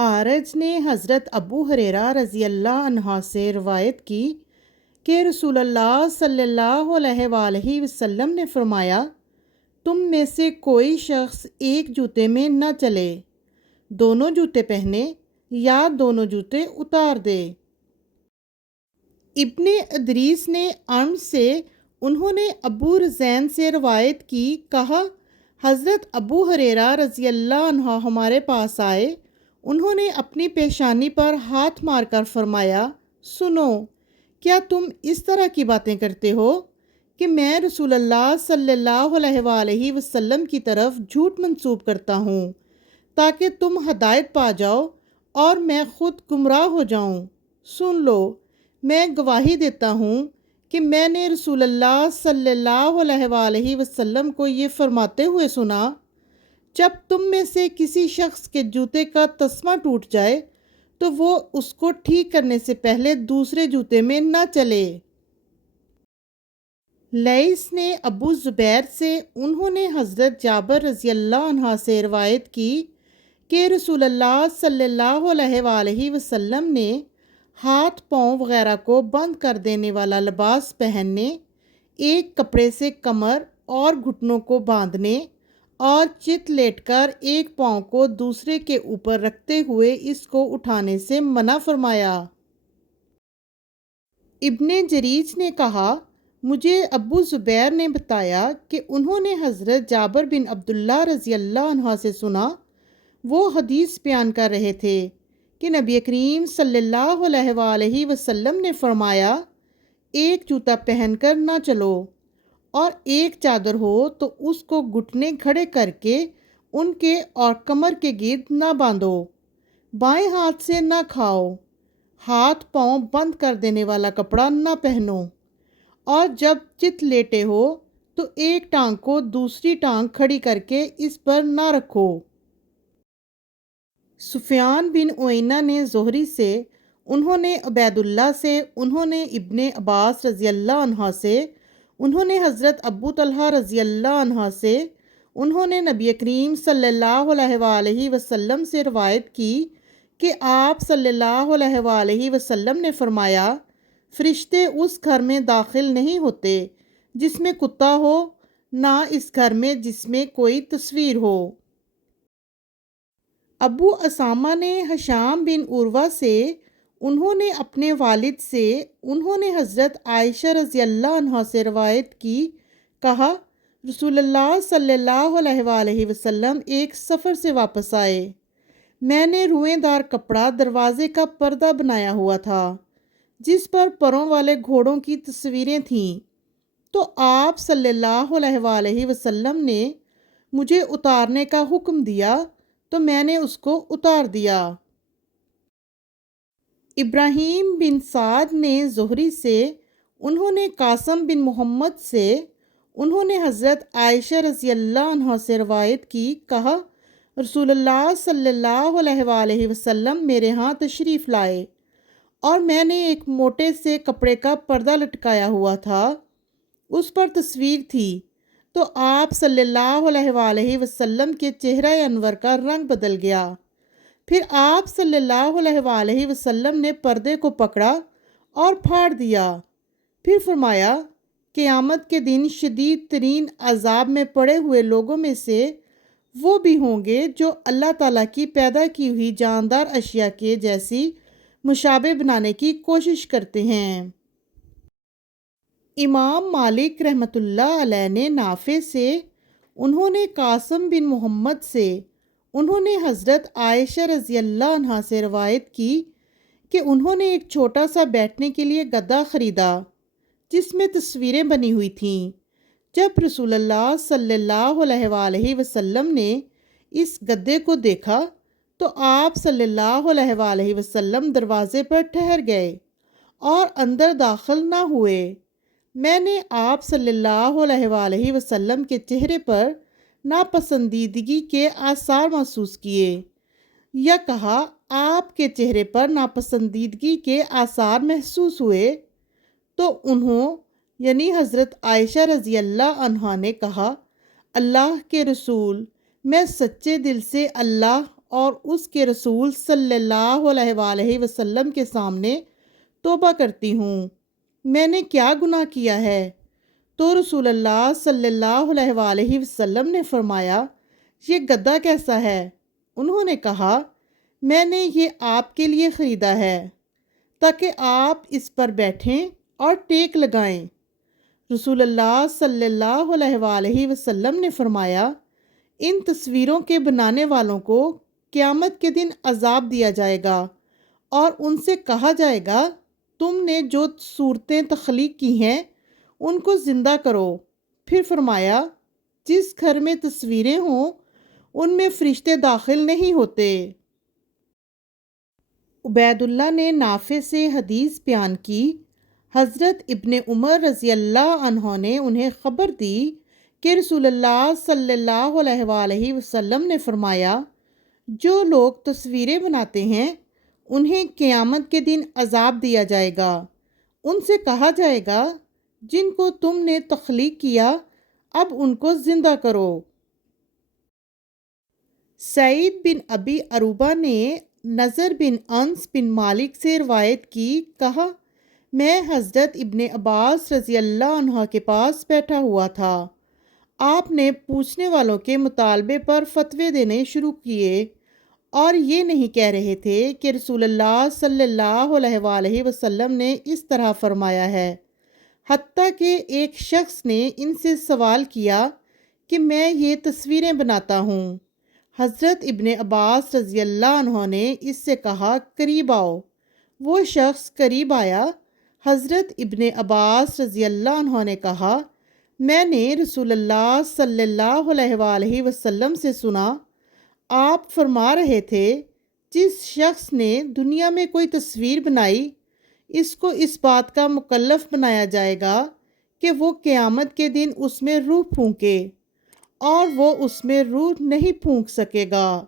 Arch نے حضرت ابو ہریرہ رضی اللہ عنہ سے روایت کی کہ رسول اللہ صلی اللہ علیہ وآلہ وسلم نے فرمایا، تم میں سے کوئی شخص ایک جوتے میں نہ چلے، دونوں جوتے پہنے یا دونوں جوتے اتار دے۔ ابن ادریس نے سے انہوں نے ابو رزین سے روایت کی، کہا حضرت ابو ہریرہ رضی اللہ عنہ ہمارے پاس آئے، انہوں نے اپنی پیشانی پر ہاتھ مار کر فرمایا، سنو، کیا تم اس طرح کی باتیں کرتے ہو کہ میں رسول اللہ صلی اللہ علیہ وآلہ وسلم کی طرف جھوٹ منسوب کرتا ہوں تاکہ تم ہدایت پا جاؤ اور میں خود گمراہ ہو جاؤں؟ سن لو، میں گواہی دیتا ہوں کہ میں نے رسول اللہ صلی اللہ علیہ وآلہ وسلم کو یہ فرماتے ہوئے سنا، جب تم میں سے کسی شخص کے جوتے کا تسمہ ٹوٹ جائے تو وہ اس کو ٹھیک کرنے سے پہلے دوسرے جوتے میں نہ چلے۔ لیث نے ابو زبیر سے انہوں نے حضرت جابر رضی اللہ عنہ سے روایت کی کہ رسول اللہ صلی اللہ علیہ وآلہ وسلم نے ہاتھ پاؤں وغیرہ کو بند کر دینے والا لباس پہننے، ایک کپڑے سے کمر اور گھٹنوں کو باندھنے اور چت لیٹ کر ایک پاؤں کو دوسرے کے اوپر رکھتے ہوئے اس کو اٹھانے سے منع فرمایا۔ ابن جریج نے کہا، مجھے ابو زبیر نے بتایا کہ انہوں نے حضرت جابر بن عبداللہ رضی اللہ عنہ سے سنا، وہ حدیث بیان کر رہے تھے کہ نبی کریم صلی اللہ علیہ وآلہ وسلم نے فرمایا، ایک جوتا پہن کر نہ چلو، اور ایک چادر ہو تو اس کو گھٹنے کھڑے کر کے ان کے اور کمر کے گرد نہ باندھو، بائیں ہاتھ سے نہ کھاؤ، ہاتھ پاؤں بند کر دینے والا کپڑا نہ پہنو، اور جب چت لیٹے ہو تو ایک ٹانگ کو دوسری ٹانگ کھڑی کر کے اس پر نہ رکھو۔ سفیان بن عیینہ نے زہری سے، انہوں نے عبید اللہ سے، انہوں نے ابن عباس رضی اللہ عنہ سے، انہوں نے حضرت ابو طلحہ رضی اللہ عنہ سے، انہوں نے نبی کریم صلی اللہ علیہ وآلہ وسلم سے روایت کی کہ آپ صلی اللہ علیہ وآلہ وسلم نے فرمایا، فرشتے اس گھر میں داخل نہیں ہوتے جس میں کتا ہو، نہ اس گھر میں جس میں کوئی تصویر ہو۔ ابو اسامہ نے ہشام بن عروہ سے، انہوں نے اپنے والد سے، انہوں نے حضرت عائشہ رضی اللہ عنہ سے روایت کی، کہا رسول اللہ صلی اللہ علیہ وآلہ وسلم ایک سفر سے واپس آئے، میں نے روئیں دار کپڑا دروازے کا پردہ بنایا ہوا تھا جس پر پروں والے گھوڑوں کی تصویریں تھیں، تو آپ صلی اللہ علیہ وآلہ وسلم نے مجھے اتارنے کا حکم دیا تو میں نے اس کو اتار دیا۔ ابراہیم بن سعد نے زہری سے، انہوں نے قاسم بن محمد سے، انہوں نے حضرت عائشہ رضی اللہ عنہ سے روایت کی، کہا رسول اللہ صلی اللہ علیہ وآلہ وسلم میرے ہاں تشریف لائے اور میں نے ایک موٹے سے کپڑے کا پردہ لٹکایا ہوا تھا، اس پر تصویر تھی، تو آپ صلی اللہ علیہ وآلہ وسلم کے چہرہ انور کا رنگ بدل گیا، پھر آپ صلی اللہ علیہ وآلہ وسلم نے پردے کو پکڑا اور پھاڑ دیا، پھر فرمایا، قیامت کے دن شدید ترین عذاب میں پڑے ہوئے لوگوں میں سے وہ بھی ہوں گے جو اللہ تعالیٰ کی پیدا کی ہوئی جاندار اشیاء کے جیسی مشابہ بنانے کی کوشش کرتے ہیں۔ امام مالک رحمۃ اللہ علیہ نے نافع سے، انہوں نے قاسم بن محمد سے، انہوں نے حضرت عائشہ رضی اللہ عنہ سے روایت کی کہ انہوں نے ایک چھوٹا سا بیٹھنے کے لیے گدا خریدا جس میں تصویریں بنی ہوئی تھیں، جب رسول اللہ صلی اللہ علیہ وآلہ وسلم نے اس گدے کو دیکھا تو آپ صلی اللہ علیہ وآلہ وسلم دروازے پر ٹھہر گئے اور اندر داخل نہ ہوئے، میں نے آپ صلی اللہ علیہ وآلہ وسلم کے چہرے پر ناپسندیدگی کے آثار محسوس کیے، یا کہا آپ کے چہرے پر ناپسندیدگی کے آثار محسوس ہوئے، تو انہوں یعنی حضرت عائشہ رضی اللہ عنہا نے کہا، اللہ کے رسول، میں سچے دل سے اللہ اور اس کے رسول صلی اللہ علیہ وآلہ وسلم کے سامنے توبہ کرتی ہوں، میں نے کیا گناہ کیا ہے؟ تو رسول اللہ صلی اللہ علیہ وآلہ وسلم نے فرمایا، یہ گدا کیسا ہے؟ انہوں نے کہا، میں نے یہ آپ کے لیے خریدا ہے تاکہ آپ اس پر بیٹھیں اور ٹیک لگائیں۔ رسول اللہ صلی اللہ علیہ وآلہ وسلم نے فرمایا، ان تصویروں کے بنانے والوں کو قیامت کے دن عذاب دیا جائے گا اور ان سے کہا جائے گا، تم نے جو صورتیں تخلیق کی ہیں ان کو زندہ کرو۔ پھر فرمایا، جس گھر میں تصویریں ہوں ان میں فرشتے داخل نہیں ہوتے۔ عبید اللہ نے نافع سے حدیث بیان کی، حضرت ابن عمر رضی اللہ عنہ نے انہیں خبر دی کہ رسول اللہ صلی اللہ علیہ وآلہ وسلم نے فرمایا، جو لوگ تصویریں بناتے ہیں انہیں قیامت کے دن عذاب دیا جائے گا۔ ان سے کہا جائے گا، جن کو تم نے تخلیق کیا اب ان کو زندہ کرو۔ سعید بن ابی عروبہ نے نضر بن انس بن مالک سے روایت کی، کہا، میں حضرت ابن عباس رضی اللہ عنہ کے پاس بیٹھا ہوا تھا۔ آپ نے پوچھنے والوں کے مطالبے پر فتوے دینے شروع کیے اور یہ نہیں کہہ رہے تھے کہ رسول اللہ صلی اللہ علیہ وآلہ وسلم نے اس طرح فرمایا ہے، حتیٰ کہ ایک شخص نے ان سے سوال کیا کہ میں یہ تصویریں بناتا ہوں۔ حضرت ابن عباس رضی اللہ عنہ نے اس سے کہا، قریب آؤ۔ وہ شخص قریب آیا۔ حضرت ابن عباس رضی اللہ عنہ نے کہا، میں نے رسول اللہ صلی اللہ علیہ وآلہ وسلم سے سنا، آپ فرما رہے تھے، جس شخص نے دنیا میں کوئی تصویر بنائی اس کو اس بات کا مکلف بنایا جائے گا کہ وہ قیامت کے دن اس میں روح پھونکے، اور وہ اس میں روح نہیں پھونک سکے گا۔